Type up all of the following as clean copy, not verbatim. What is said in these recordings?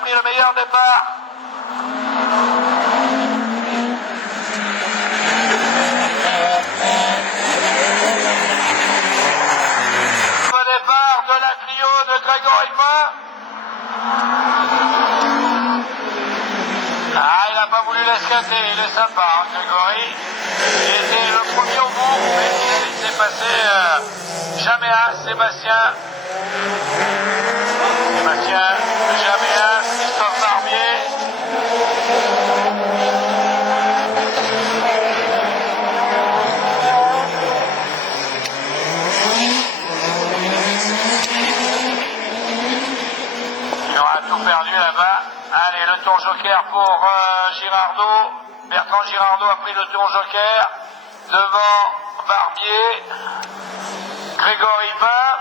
Pris le meilleur départ. Le départ de la Clio de Grégory Pain. Ah, il n'a pas voulu l'escater, il est sympa, hein, Grégory. Il était le premier au bout, mais il s'est passé jamais un, Sébastien, jamais un, Christophe Barbier. Il aura tout perdu là-bas. Allez, le tour joker pour Girardot. Bertrand Girardot a pris le tour joker devant Barbier. Grégory Pain.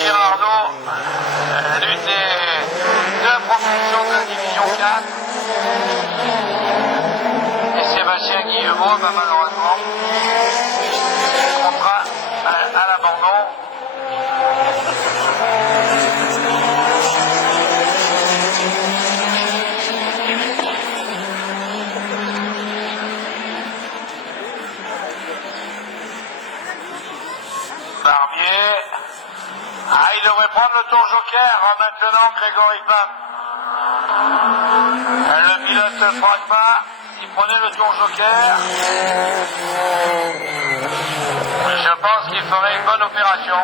Girardot, l'une des deux propulsions de la division 4. Et Sébastien Guillemot, malheureusement, contraint à l'abandon. Barbier. Ah, il devrait prendre le tour joker maintenant, Grégory Pain. Le pilote ne prend pas. Il prenait le tour joker. Je pense qu'il ferait une bonne opération.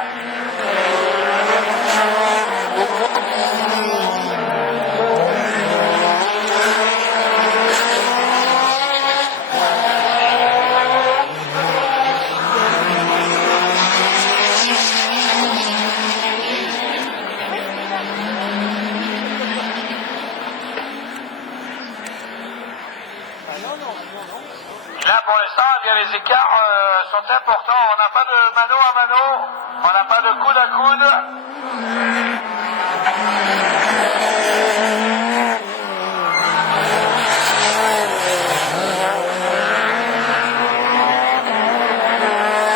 Là, pour l'instant, eh bien, les écarts sont importants. On n'a pas de mano à mano, on n'a pas de coude à coude.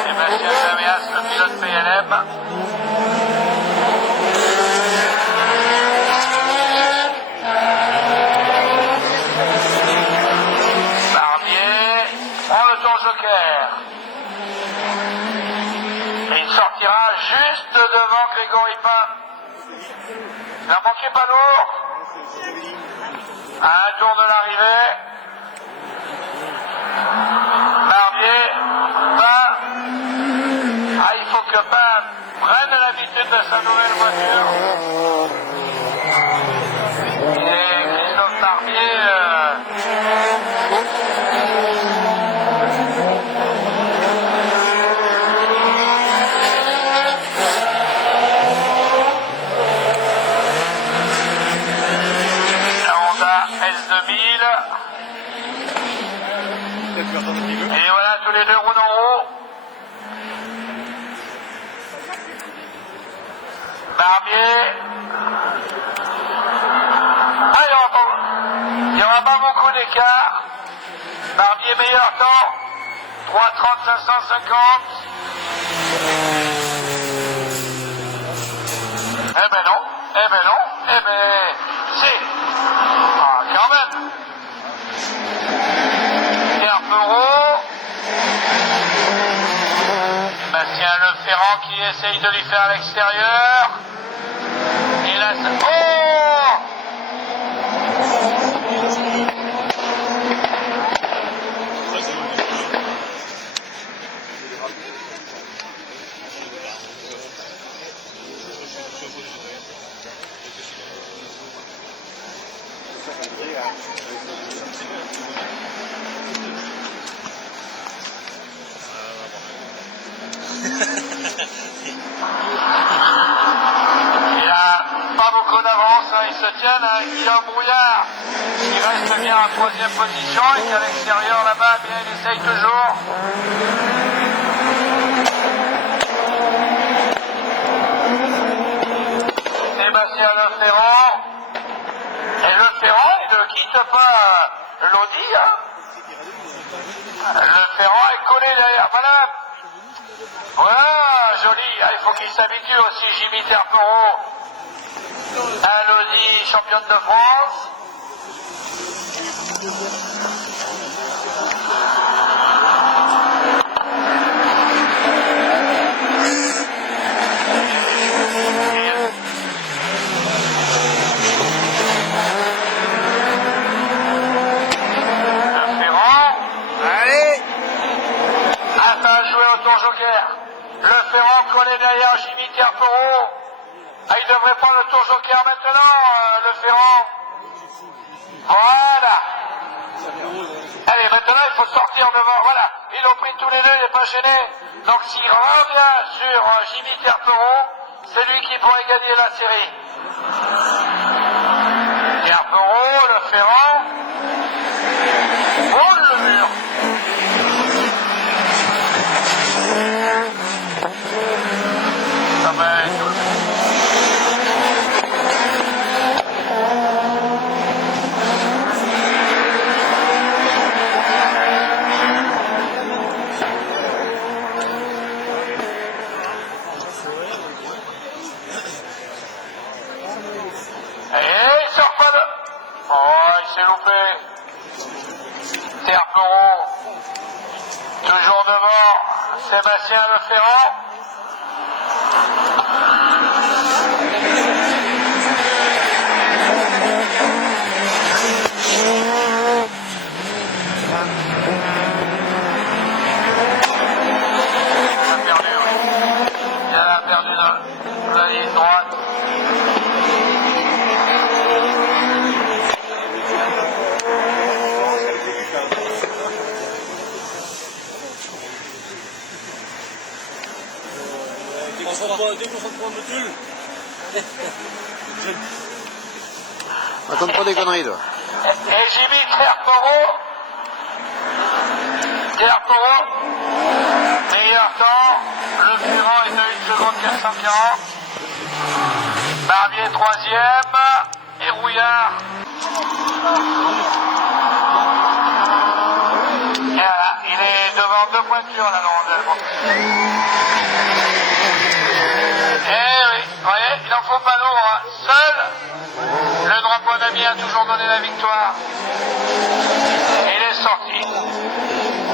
Sébastien Jaméas, le pilote PLM. Joker. Et il sortira juste devant Grégory Pain. Il n'en manquait pas lourd. À un tour de l'arrivée. Barbier, Pain. Ah, il faut que Pain prenne l'habitude de sa nouvelle voiture. Et Christophe Barbier... S2000. Et voilà, tous les deux roulent en haut. Barbier. Ah, il n'y aura pas beaucoup d'écart. Barbier meilleur temps. 3:30 550. Eh ben non, eh ben non, eh ben si. Ah, quand même. Pierre Perrault. Bastien Leferrand qui essaye de lui faire à l'extérieur. Et là, oh! Il a pas beaucoup d'avance, hein, ils se tiennent. Guillaume Brouillard qui reste bien en 3e position et qui à l'extérieur là-bas, bien il essaye toujours. Sébastien Leferrand. Et Leferrand, il ne quitte pas l'Audi, hein. Le Ferrand est collé derrière, voilà. Voilà, joli. Ah, il faut qu'il s'habitue aussi, Jimmy Terpereau. À l'Audi, championne de France. Joker. Le Ferrand collé derrière Jimmy Terpereau. Ah, il devrait prendre le tour Joker maintenant, le Ferrand. Voilà. Allez, maintenant il faut sortir devant. Voilà, ils l'ont pris tous les deux, il n'est pas gêné. Donc s'il revient sur Jimmy Terpereau, c'est lui qui pourrait gagner la série. Terpereau, le Ferrand. Roule le mur. Ça va être... C'est loupé. Terpereau, toujours devant Sébastien Le Ferrand. Il a perdu dans la ligne droite. Raconte pas des conneries, toi. Et Jimmy Terpereau, meilleur temps. Le Ferrand est à 1 seconde 440. Barbier 3e et Rouillard. Et voilà, il est devant 2 voitures là, normalement. Eh oui, vous voyez, il n'en faut pas lourd. Hein. Seul le drapeau d'Amiens a toujours donné la victoire. Et il est sorti.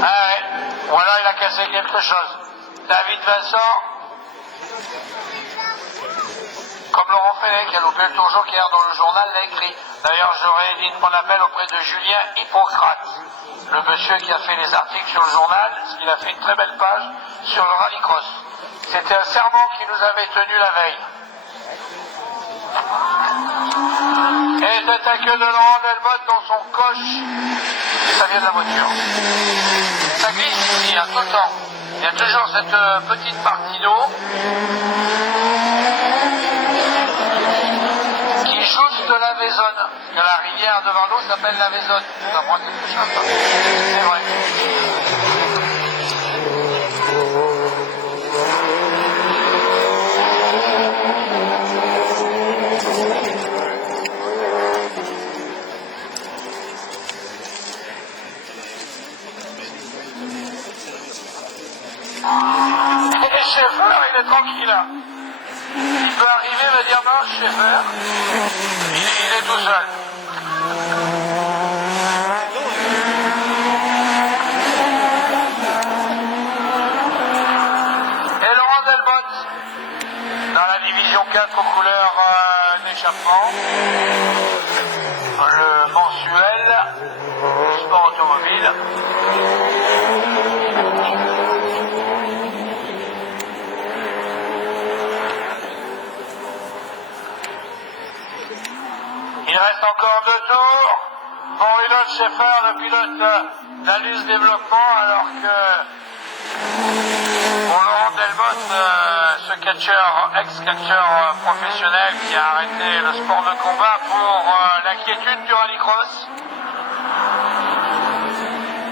Ah ouais, voilà, il a cassé quelque chose. David Vincent, comme Laurent Fenech qui a loupé le tour Joker dans le journal, l'a écrit. D'ailleurs, j'aurais dit de prendre appel auprès de Julien Hippocrate, le monsieur qui a fait les articles sur le journal, parce qu'il a fait une très belle page sur le rallycross. C'était un serment qu'il nous avait tenu la veille. Et cette queue de Laurent Delmotte dans son coche, ça vient de la voiture. Ça glisse ici, hein, tout le temps. Il y a toujours cette petite partie d'eau qui juste la Vaisonne. Parce que la rivière devant nous s'appelle la Vaisonne. Ça prend quelque chose, ça. C'est vrai. Et Schaeffer, il est tranquille. Il peut arriver et me dire non, Schaeffer, il est tout seul. Et Laurent Delmotte, dans la division 4 aux couleurs d'échappement, le mensuel sport automobile. Il reste encore 2 tours pour Rudolf Schaeffer, le pilote d'Alus Développement, alors que pour Laurent Delmotte, ce ex-catcheur professionnel qui a arrêté le sport de combat pour l'inquiétude du rallycross,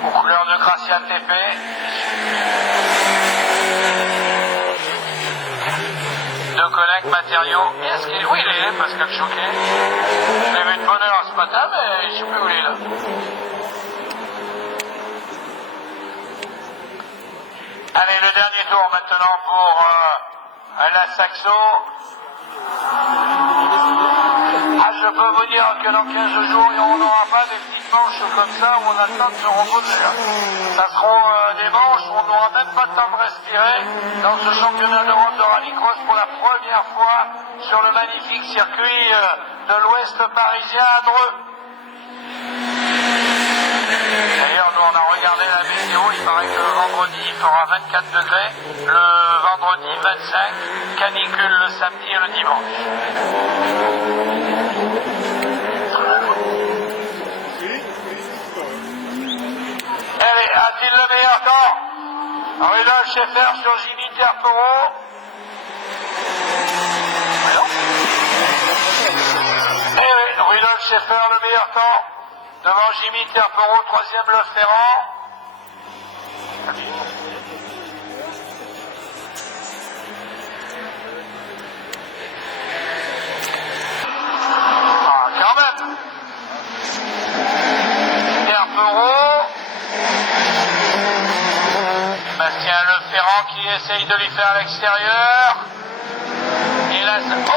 aux couleurs de Gracia TP. De Connect Matériaux. Est-ce qu'il est... Oui, il est, Pascal Choquet. Je l'ai vu de bonne heure ce matin, mais je ne sais plus où il est là. tour maintenant pour la Saxo. Ah, je peux vous dire que dans 15 jours, on n'aura pas des petites manches comme ça où on a le temps de se reposer. Ça seront des manches où on n'aura même pas le temps de respirer dans ce championnat d'Europe de rallycross pour la première fois sur le magnifique circuit de l'ouest parisien à Dreux. D'ailleurs, nous on a regardé la météo, il paraît que le vendredi il fera 24 degrés, le vendredi 25, canicule le samedi et le dimanche. Allez, a-t-il le meilleur temps? Rudolf Scheffer sur Jimmy Terpero. Eh oui, Rudolf Scheffer le meilleur temps. Devant Jimmy Terpero, troisième Le Ferrand. Ah, quand même. Terpero. Bastien Le Ferrand qui essaye de lui faire à l'extérieur. Et là, oh!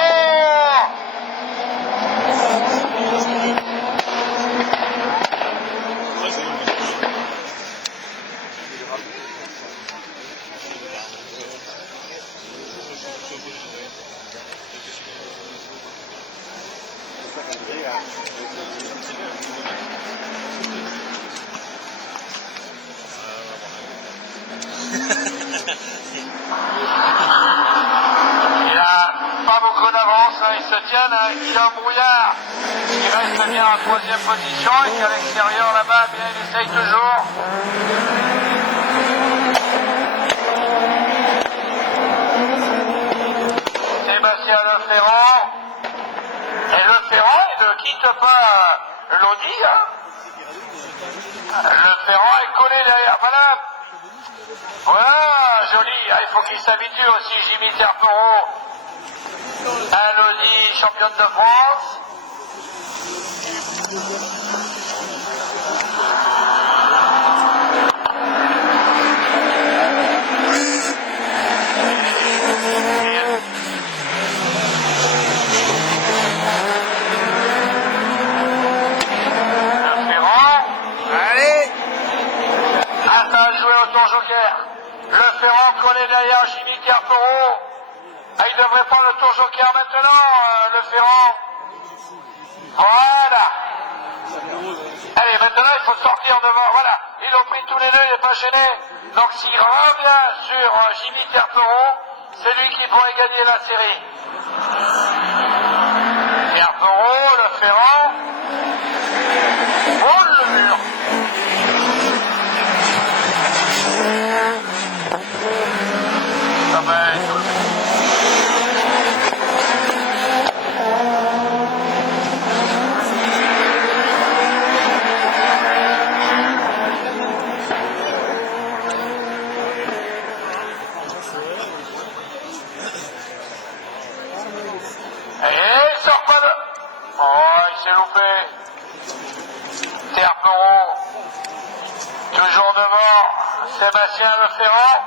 Il a pas beaucoup d'avance, hein, il se tient, Guillaume Brouillard qui reste bien en troisième position et qui à l'extérieur là-bas, bien il essaye toujours. Sébastien Le Ferrand. Et Le Ferrand, il ne quitte pas l'Audi. Hein. Le Ferrand est collé derrière. Voilà. Voilà, joli. Ah, il faut qu'il s'habitue aussi, Jimmy Terpero. Un Audi championne de France. Le Ferrand collé derrière Jimmy Terpero. Ah, il devrait prendre le tour joker maintenant, Le Ferrand. Voilà. Allez, maintenant il faut sortir devant. Voilà, ils ont pris tous les deux, il n'est pas gêné. Donc s'il revient sur Jimmy Terpero, c'est lui qui pourrait gagner la série. Terpero, Le Ferrand. Oh, le mur. Ça va être... Et il sort pas de... Oh, il s'est loupé. Terpero. Toujours devant Sébastien Le Ferrand.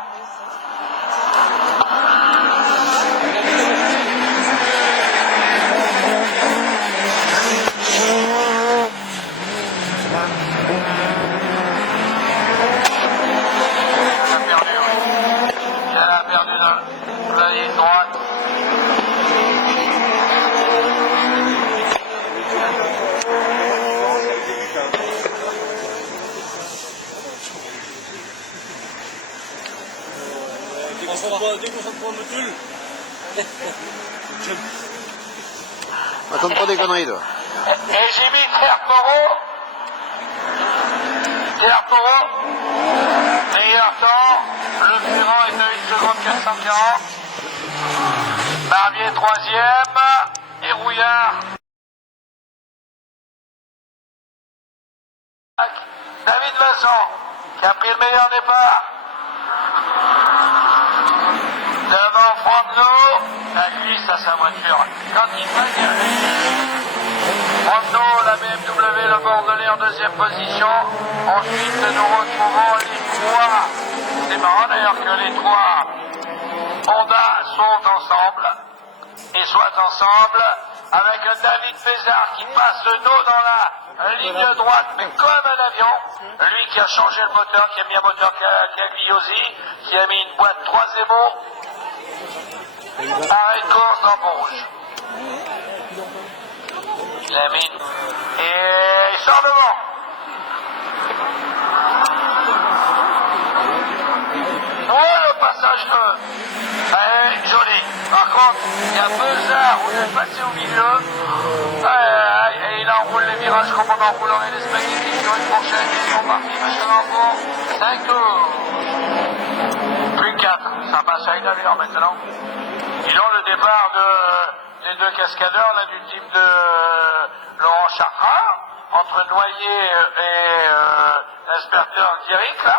Il a perdu dans la ligne droite. Déconcentre pas, module. Raconte pas des conneries, toi. Et Jimmy Terpero. Meilleur temps. Le Ferrand est à 1 seconde 440. Barbier troisième. Et Rouillard. David Vincent qui a pris le meilleur départ. Devant Frando, la glisse à sa voiture. Quand il va dire Frando, la BMW, le Bordelais en deuxième position. Ensuite, nous retrouvons les trois c'est marrant d'ailleurs que les trois Honda sont ensemble et soient ensemble avec un David Bézard qui passe le dos dans la ligne droite, mais comme un avion. Lui qui a changé le moteur, qui a mis un moteur Cagliosi, qui a mis une boîte 3 émaux. Arrêt de course dans Rouge. Il a mis et il sort devant. Oh, le passage joli. Par contre, il y a Bezard, on est passé au milieu. Et il enroule les virages comme on enroulerait les spaghettis sur une fourchette. Ils sont partis, monsieur Lambeau. 5 tours. Plus 4. Ça passe à une allure maintenant. Ils ont le départ des deux cascadeurs, là, du team de Laurent Chartrand, entre Noyer et l'inspecteur Diric, là.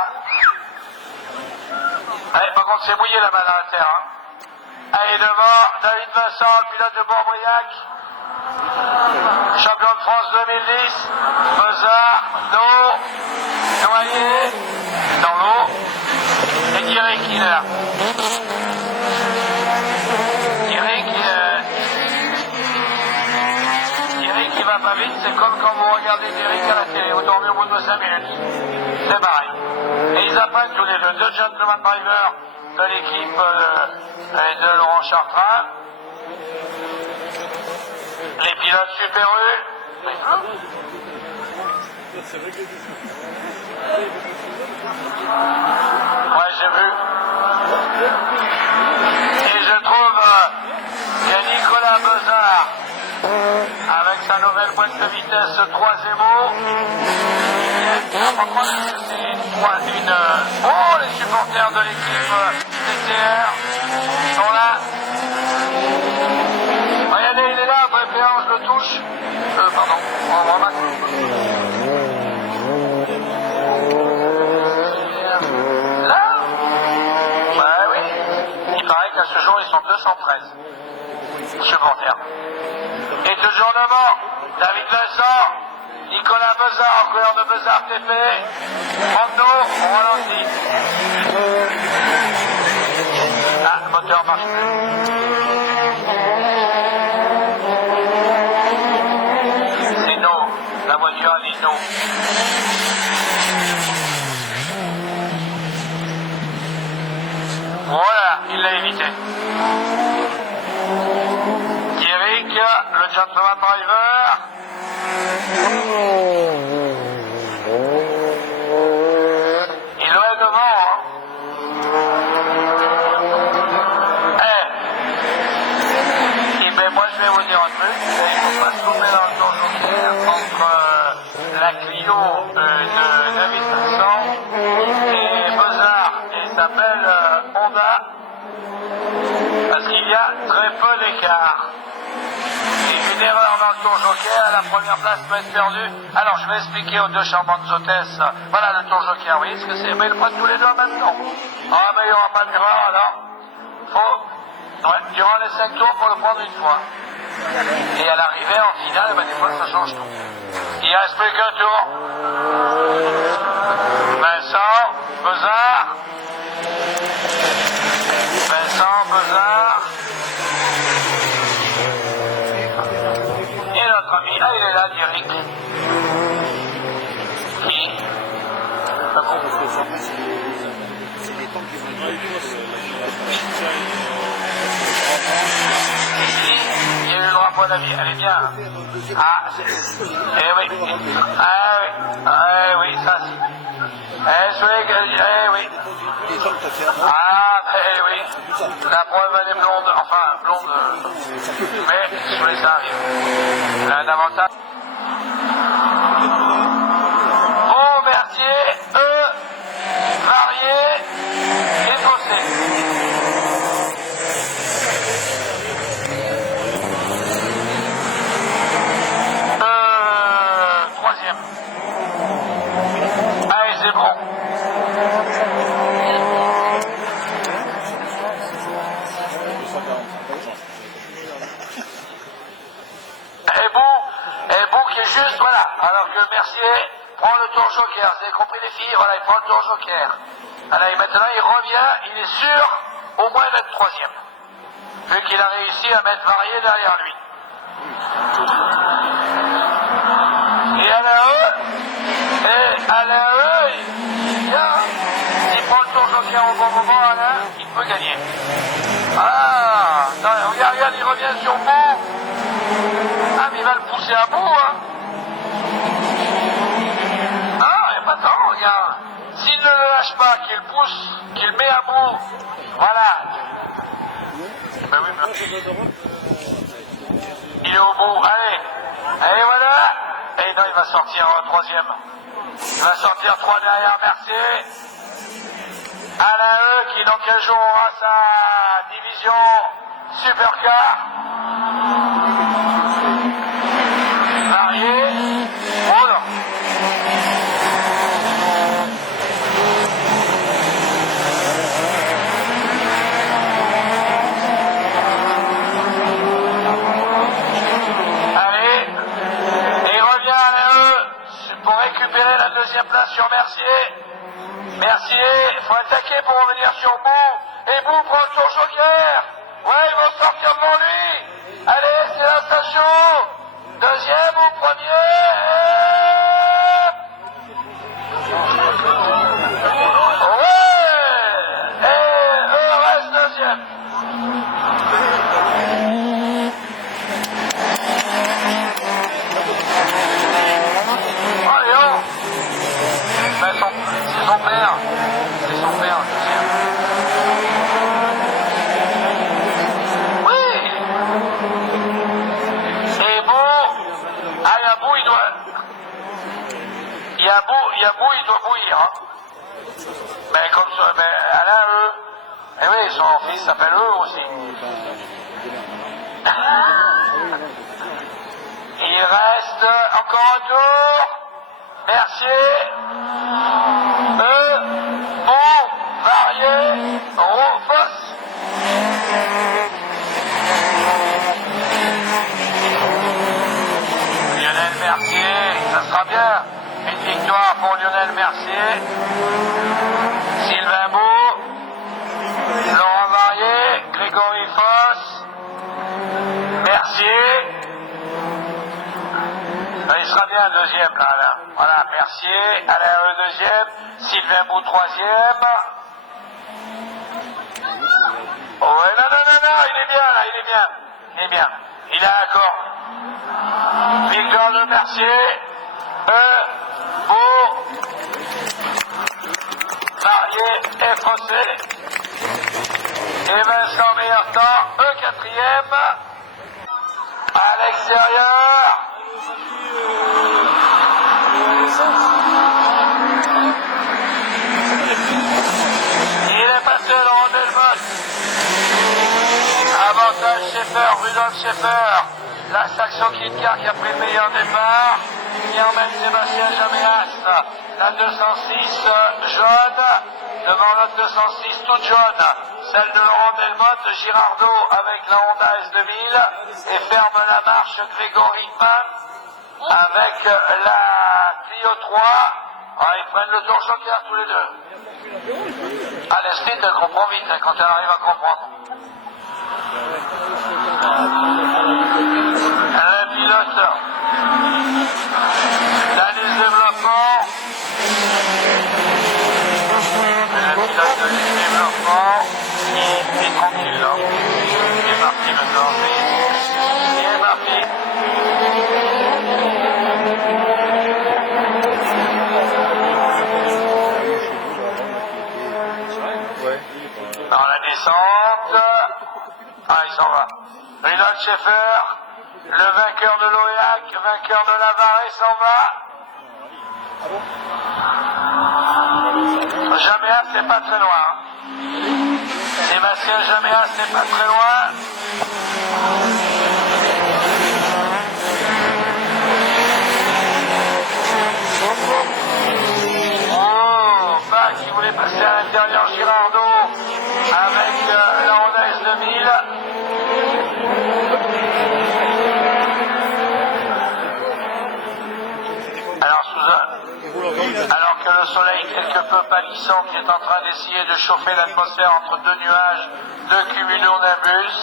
Allez, par contre, c'est mouillé là-bas dans la terre. Hein. Allez, devant, David Vincent, le pilote de Bourbriac. Champion de France 2010. Bezard, Noyer, dans l'eau. Et Diric, il est là. Diric, il va pas vite, c'est comme quand vous regardez Diric à la télé, vous dormez au bout de 5 minutes. C'est pareil. Et ils apprennent tous les deux gentleman drivers de l'équipe de Laurent Chartrand. Les pilotes Super U. Ouais, j'ai vu. Et je trouve qu'il y a Nicolas Bezard avec sa nouvelle boîte de vitesse 3 émaux. Oh, les supporters de l'équipe TTR sont là. Regardez, il est là, préférence, je le touche. Pardon, on remarque. Là? Ouais, oui. Il paraît qu'à ce jour, ils sont 213 supporters. Et toujours devant, David Vincent, Nicolas Bezard, couleur de Bezard TP, Brando, on ralentit. Ah, le moteur marche plus. C'est no, la voiture a dit no. Voilà, il l'a évité. Diric, le gentleman driver. Il doit être devant, hein. Ben moi je vais vous dire un truc, il ne faut pas se tomber dans le tour joker entre la Clio de David Vincent et Bezard, et il s'appelle Honda, parce qu'il y a très peu d'écart. Et une erreur dans le tour joker, la première place peut être perdue. Alors je vais expliquer aux deux charmantes hôtesses, voilà le tour joker, vous voyez ce que c'est, mais ils le prennent tous les deux maintenant. Ah mais il n'y aura pas d'erreur alors, ouais, durant les 5 tours pour le prendre une fois. Et à l'arrivée, en finale, ben, des fois ça change tout. Il ne reste plus qu'un tour. Vincent, Bezard. Vincent, Bezard. Et notre ami, ah il est là, Diric. Qui? Il y a eu le droit pour la vie, elle est bien. Ah, eh oui. Oui, ça si. Oui. Ah, oui. La preuve, elle est blonde, enfin, blonde. Mais, oui, ça arrive. Un avantage. Bon, Mercier, varié et fossé. Troisième. Allez, c'est bon. Et bon qui est juste, voilà. Alors que Mercier prend le tour joker. Vous avez compris les filles? Voilà, il prend le tour joker. Voilà, et maintenant il revient, il est sûr au moins d'être troisième. Vu qu'il a réussi à mettre Varié derrière lui. Et à la E, s'il prend le tour joker au bon moment, Alain, il peut gagner. Ah, attends, regarde, il revient sur bout. Ah, mais il va le pousser à bout, hein. Ah, il n'y a pas de temps, regarde. S'il ne le lâche pas, qu'il pousse, qu'il met à bout, voilà. Ben oui, il est au bout, allez. Allez, voilà. Et non, il va sortir troisième. Il va sortir 3 derrière Mercier. Alain E qui dans quel jour aura sa division Supercar. Varié. Oh non. Allez. Et il revient Alain E pour récupérer la deuxième place sur Mercier. Mercier, il faut attaquer pour revenir sur Bout. Et Bout prend le tour joker. Ouais, ils vont sortir devant lui. Allez, c'est la station. Deuxième ou premier. Ouais. Et eux restent deuxième. Oh, Léon. C'est son père. C'est son père, deuxième. Oui. Et Bout. Ah, il y a Bout, il doit... Il y a Bout, il doit bouillir. Hein. Mais comme ça, Alain, eux. Eh oui, son fils s'appelle eux aussi. Il reste encore un tour. Mercier. Bout, Varié, Fosse. Lionel Mercier, ça sera bien. Une victoire pour Lionel Mercier. Sylvain Bout, Laurent Varié, Grégory Fosse, Mercier. Il sera bien deuxième là, Alain. Voilà, Mercier, Alain E deuxième, Sylvain Bout troisième. Oh ouais, non, il est bien là, il est bien. Il a l'accord. Victoire de Mercier, Bout, Varié et Fossé. Et Vincent meilleur temps, quatrième. À l'extérieur. Il est passé dans Delmotte. Avantage Schaeffer, Rudolf Schaeffer. La Saxo Kidcar qui a pris le meilleur départ. Qui emmène Sébastien Jaméas. La 206 jaune. Devant la 206 toute jaune. Celle de Laurent Delmotte, Girardot avec la Honda S2000. Et ferme la marche Grégory Mann avec la Clio 3. Ah, ils prennent le tour joker tous les deux. Ah, l'Esprit, elle comprend vite hein, quand elle arrive à comprendre. Le pilote d'Alice Développement. Le pilote d'Alice Développement qui est tranquille là. Il est parti maintenant. Il est parti. Dans la descente. Ah, il s'en va. Rudolf Schaeffer, le vainqueur de l'OEAC, vainqueur de la Varée, s'en va. Jaméas, c'est pas très loin. Hein. Sébastien Jaméas, c'est pas très loin. Oh, Bach qui voulait passer à l'intérieur Girardot avec la Honda S2000. Alors Souza, Alors que le soleil quelque peu pâlissant qui est en train d'essayer de chauffer l'atmosphère entre deux nuages de cumulonimbus.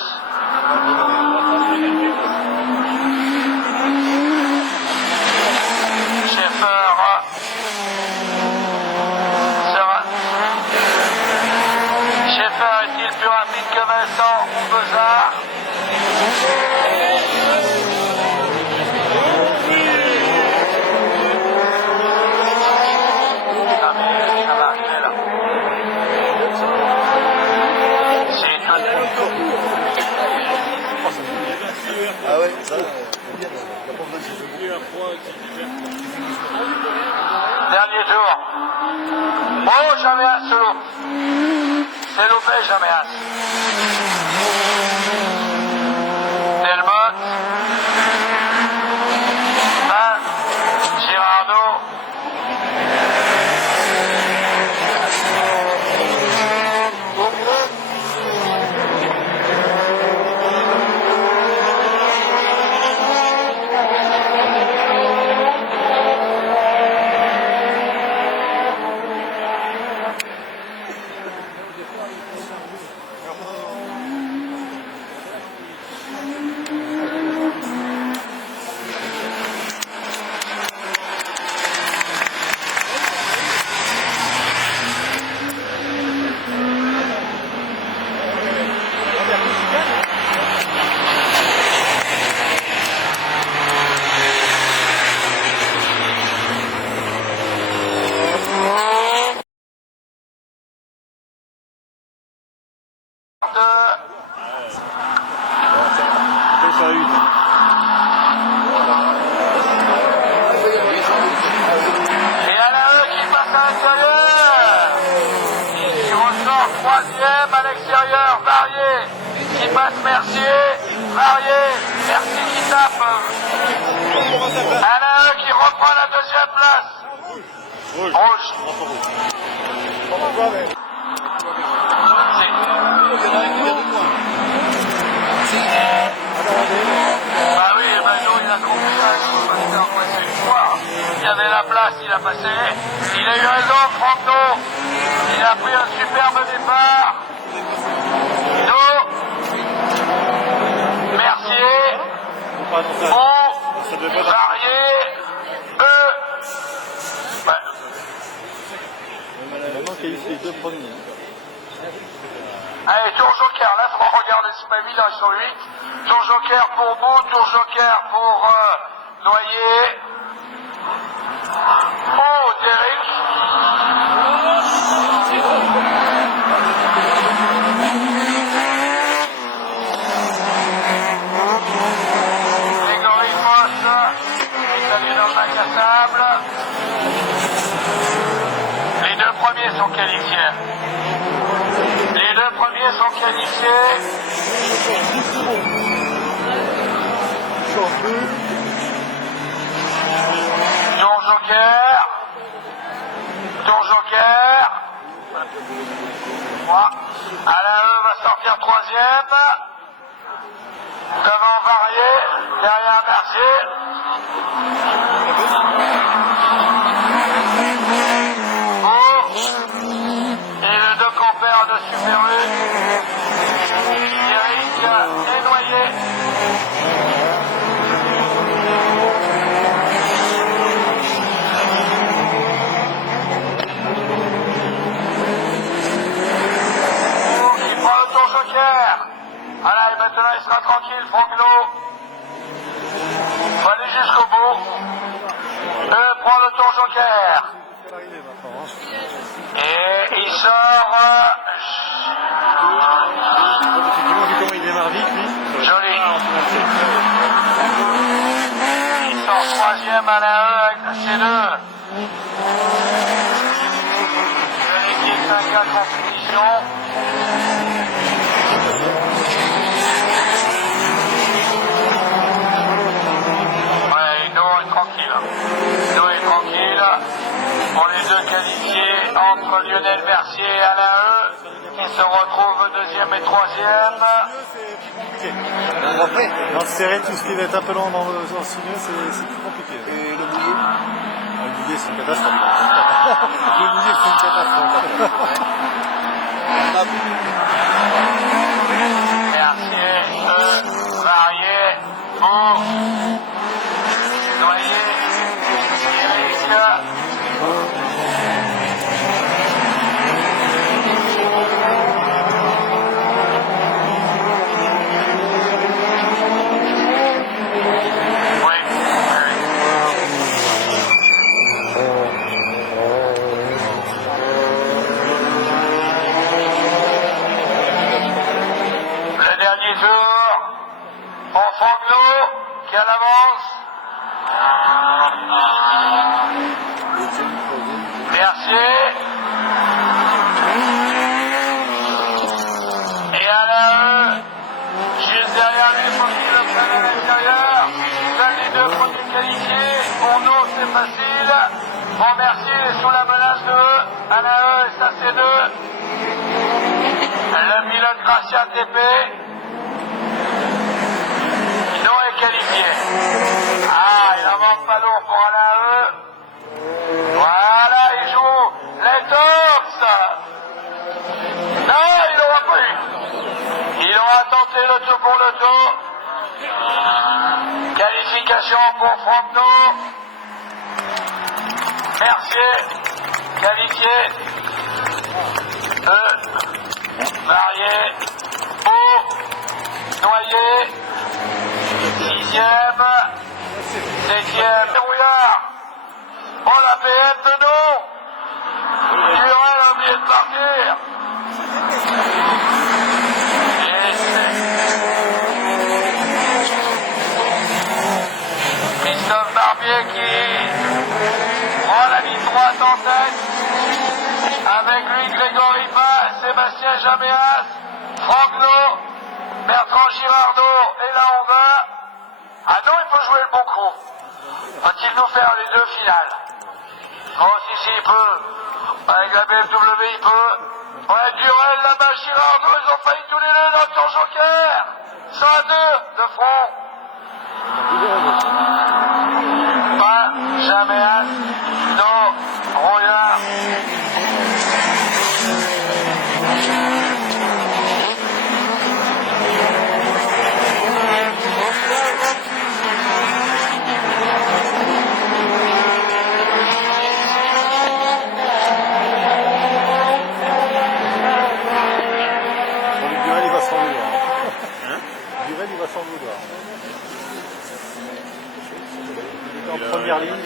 Schaeffer est-il plus rapide que Vincent ou Bezard? Ah mais ça va, c'est là. C'est tout. Ah ouais, ça va. Dernier tour. Oh, Jaméas se loupe. C'est loupé, Jaméas. Delmotte. Girardot. Troisième à l'extérieur, Varier qui passe Mercier, Varier, Mercier qui tape. Alain qui reprend la deuxième place. Rouge. Ah oui, nous il a compris, une fois. Il y avait la place, il a passé. Il a eu raison, Franco. Il a pris un superbe départ. Mercier, Varier, Allez, tour joker, là, faut regarder ce pas évident, ils sont 8. Tour joker pour Bout, tour joker pour Noyer. Oh, Derrick. Grégory Moss, italien dans le bac à sable. Les deux premiers sont qualifiés. Les deux premiers sont qualifiés. Tour joker. Tour joker. Alain E va sortir troisième. Devant Varier. Derrière Mercier. Et les deux compères de Super U, Eric et Noyer. Il prend le tour joker. Voilà, et maintenant il sera tranquille, Franglo. Il faut aller jusqu'au bout. Prend le tour joker. Et il sort. Il démarre vite, lui. Joli. Il sort troisième à la E avec la C2. L'équipe 5 de compétition. Ouais, Ido est tranquille. Ido est tranquille. Pour les deux qualifiés entre Lionel Mercier et Alain E, qui se retrouvent deuxième et troisième. Dans serrer tout ce qui va être un peu long dans le signal, c'est plus compliqué. Et le bouillet? Le bouillet, c'est une catastrophe. Mercier, Varier, Beau, Noyer, Eric. Pour Frangno qui a l'avance. Mercier. Et à la juste derrière lui, faut qu'il le prenne à l'intérieur. Seuls les deux produits qualifiés. Pour nous, c'est facile. Bon, Mercier est sous la menace de E. À la E, et ça c'est 2. Le pilote Gracia TP. Qualifié. Ah, il n'en manque pas lourd pour aller à eux. Voilà, il joue les tops. Non, il n'aura pas eu. Il aura tenté le tour pour le tour. Qualification pour Frangno. Mercier, qualifié. Varier. Beau. Noyer. 6e, 7e, Rouillard. Oh, la PM de non. Durel a oublié de partir. Et Christophe Barbier qui prend la ligne droite en tête. Avec lui, Grégory Paz, Sébastien Jaméas, Frangno, Bertrand Girardot, et là on va. Ah non, il peut jouer le bon coup. Va-t-il nous faire les deux finales? Oh, si, il peut. Avec la BMW, il peut. Ouais, Durel, là-bas, Girardot, ils ont failli tous les deux dans le tour joker. 102 de front. Pas Jaméas, non, Rouillard. En première ligne,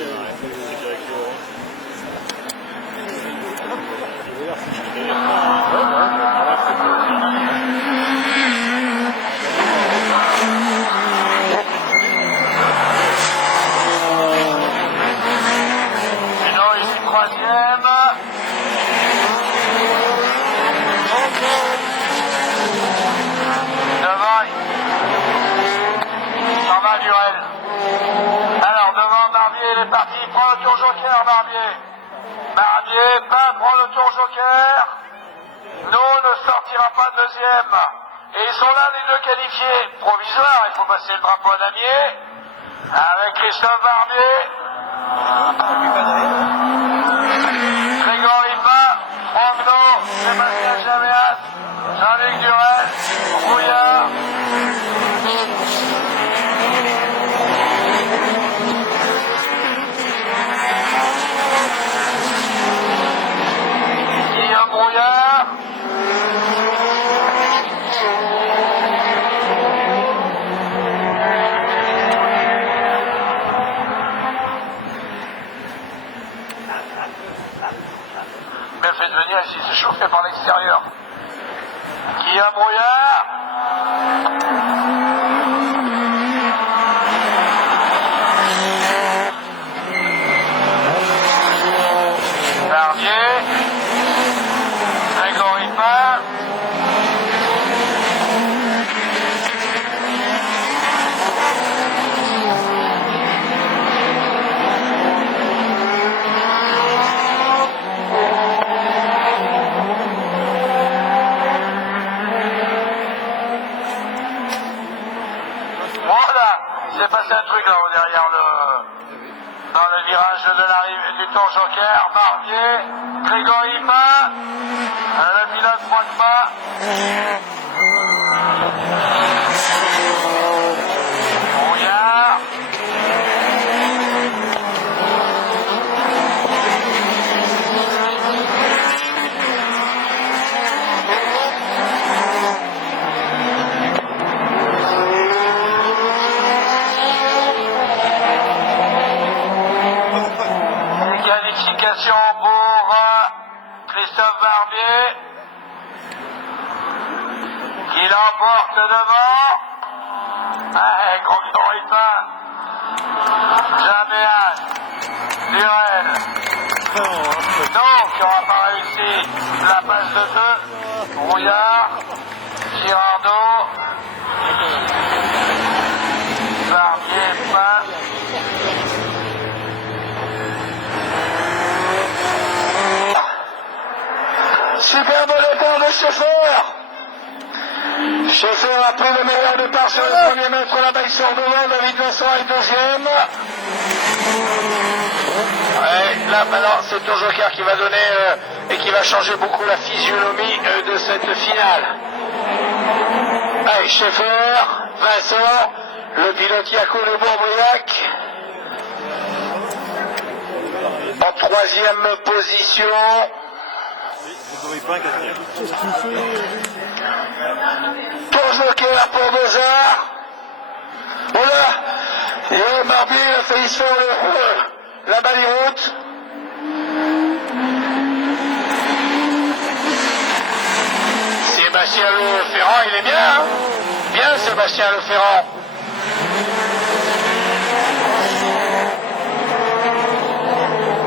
il est parti, il prend le tour joker, Barbier. Barbier, prend le tour joker. Non, ne sortira pas deuxième. Et ils sont là, les deux qualifiés. Provisoire, il faut passer le drapeau à Damier. Avec Christophe Barbier. Grégory Paz, Frangno, Sébastien Jaméas, Jean-Luc Durel, Rouillard. Guillaume Rouillard. Mais fait venir ici, c'est chauffé par l'extérieur. Guillaume Rouillard. Barbier. Grégory Paz. le virage de l'arrivée du tour joker, Barbier, Grégory Pain, le pilote pointe bas. Brouillard. Qualification pour Christophe Barbier qui l'emporte devant. Grégory Pain, Jaméan, Durel, qui n'aura pas réussi la passe de 2, Brouillard, Girardot, Barbier, Pain. Super bon départ de chauffeur. Chauffeur a pris le meilleur départ sur le premier mètre, là-bas il sort devant, David Vincent est deuxième. Ouais, là maintenant c'est ton joker qui va donner et qui va changer beaucoup la physionomie de cette finale. Allez, chauffeur, Vincent, le pilote Yaco de Bourbriac. En troisième position. Tour joker pour Beuzard. Voilà. Et Barbier a failli se faire la balle-route. Sébastien Leferrand, il est bien, hein? Bien Sébastien Leferrand.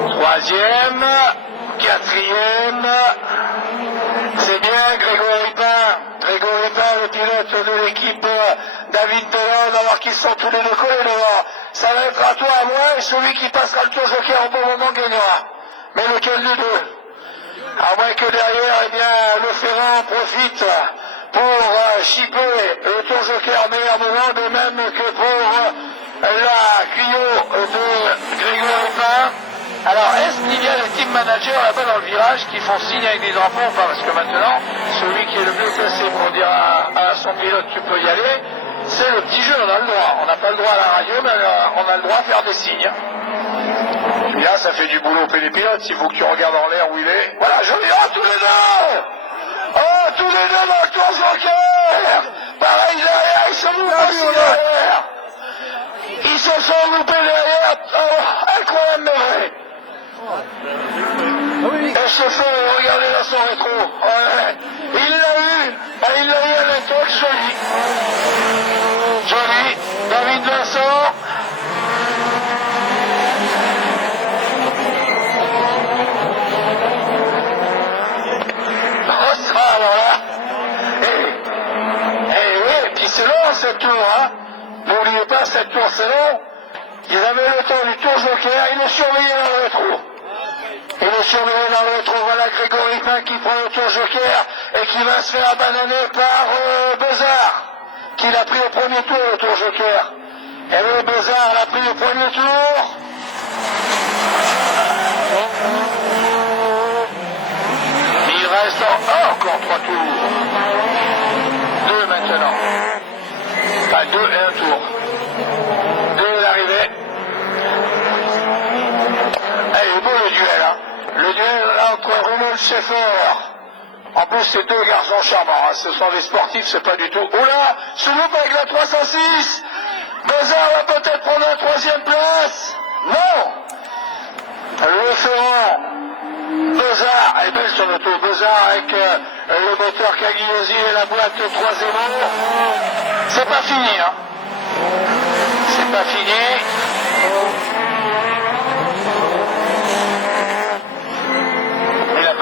Troisième. Quatrième, c'est bien Grégory Pain. Grégory Pain, le pilote de l'équipe David Bellon, alors qu'ils sont tous les deux collés devant. Ça va être à toi, à moi, et celui qui passera le tour joker au bon moment gagnera. Mais lequel des deux? À moins que derrière, eh bien, Leferrand profite pour chipper le tour joker meilleur moment, de même que pour la Clio de Grégory Pain. Alors, est-ce qu'il y a les team managers là-bas dans le virage qui font signe avec des drapeaux ou pas? Parce que maintenant, celui qui est le mieux placé pour dire à son pilote tu peux y aller, c'est le petit jeu, on a le droit. On n'a pas le droit à la radio, mais on a le droit à faire des signes. Et là, ça fait du boulot pour les pilotes, s'il faut que tu regardes en l'air où il est. Voilà, joli, oh, tous les deux! Oh, tous les deux dans le tour joker! Pareil derrière, ils sont loupés derrière! Ils se sont loupés derrière! Oh, incroyable, mais vrai! Et ce fond, regardez dans son rétro. Ouais. Il l'a eu. Il l'a eu à l'étoile, joli. Joli. David Vincent. Oh, ça, alors là. Et oui, et puis c'est long cette tour, hein. N'oubliez pas, cette tour, c'est long. Ils avaient le temps du tour joker, ils le surveillaient dans le rétro. Il est surveillé dans le rétro, voilà Grégory Pain qui prend le tour joker et qui va se faire abandonner par Beuzard, qui l'a pris au premier tour le tour joker. Et oui, Beuzard l'a pris au premier tour. Il reste encore 3 tours. 2 maintenant. Enfin 2 et 1 tour. 2 à l'arrivée. Allez, beau le duel, hein. Le duel là entre Romain Schaeffer. En plus, c'est deux garçons charmants, hein. Ce sont des sportifs, c'est pas du tout. Oula, se loupe avec la 306. Beuzard va peut-être prendre la 3e place. Non. Leferrand. Beuzard, elle est belle son auto. Beuzard avec le moteur Cagliosi et la boîte 3-0. C'est pas fini, hein. C'est pas fini.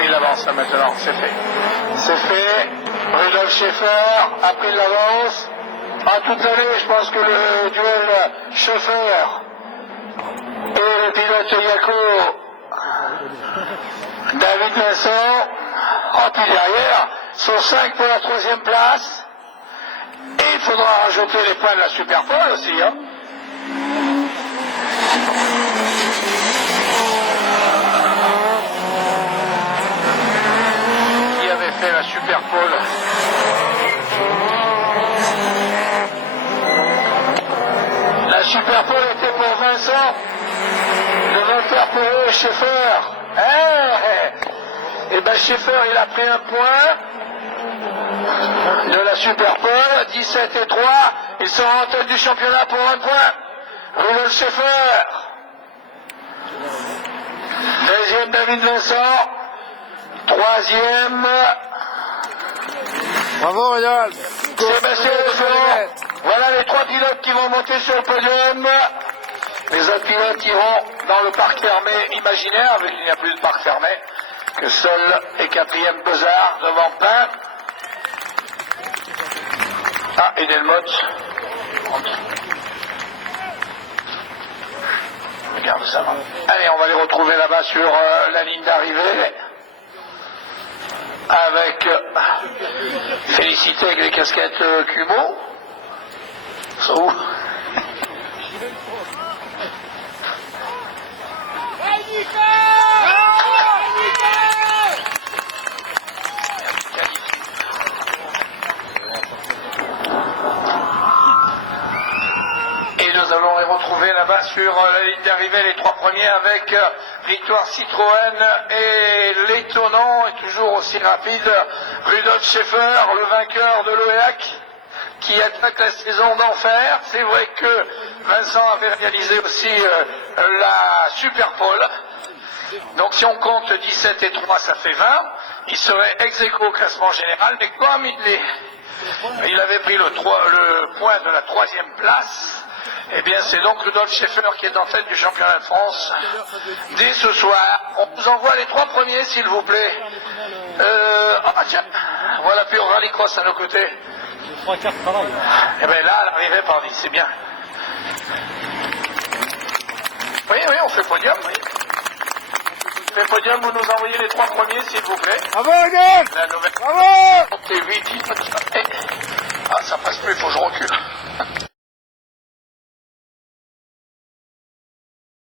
L'avance là maintenant, c'est fait. C'est fait. Rudolf Schaeffer a pris l'avance. À toute l'année, je pense que le duel chauffeur et le pilote Yaco, David Vincent, en puis derrière, sont 5 pour la 3e place. Et il faudra rajouter les points de la Superpole aussi, hein. Superpole. La Superpole était pour Vincent. Le vainqueur pour eux, Schaeffer. Et ben Schaeffer, il a pris un point de la Superpole, 17 et 3. Ils sont en tête du championnat pour un point. Rudolf Schaeffer. Deuxième, David Vincent. Troisième, Bravo, Réal. Sébastien Lefort. Voilà les trois pilotes qui vont monter sur le podium. Les autres pilotes iront dans le parc fermé imaginaire, vu qu'il n'y a plus de parc fermé, que seul et quatrième Beuzard devant Pain. Ah, et Delmotte. Regarde ça. Allez, on va les retrouver là-bas sur la ligne d'arrivée. Avec Félicité avec les casquettes Cubo. Ça où? Et nous allons les retrouver là-bas sur la ligne d'arrivée, les trois premiers avec victoire Citroën et l'étonnant et toujours aussi rapide Rudolf Schaeffer, le vainqueur de l'OEAC, qui attaque la saison d'enfer. C'est vrai que Vincent avait réalisé aussi la Superpole. Donc si on compte 17 et 3, ça fait 20. Il serait ex-aequo au classement général, mais comme il avait pris le point de la troisième place, eh bien c'est donc Rudolf Schaeffer qui est en tête du championnat de France dès ce soir. On vous envoie les trois premiers, s'il vous plaît. Tiens, voilà puis on rallycross à nos côtés. 3-4 travail. Eh bien là, à l'arrivée, pardi, c'est bien. Oui, on fait podium, oui. On fait podium, vous nous envoyez les trois premiers, s'il vous plaît. Bravo, Réal. La nouvelle. Bravo. C'est 8, 10, ah, ça passe plus, il faut que je recule.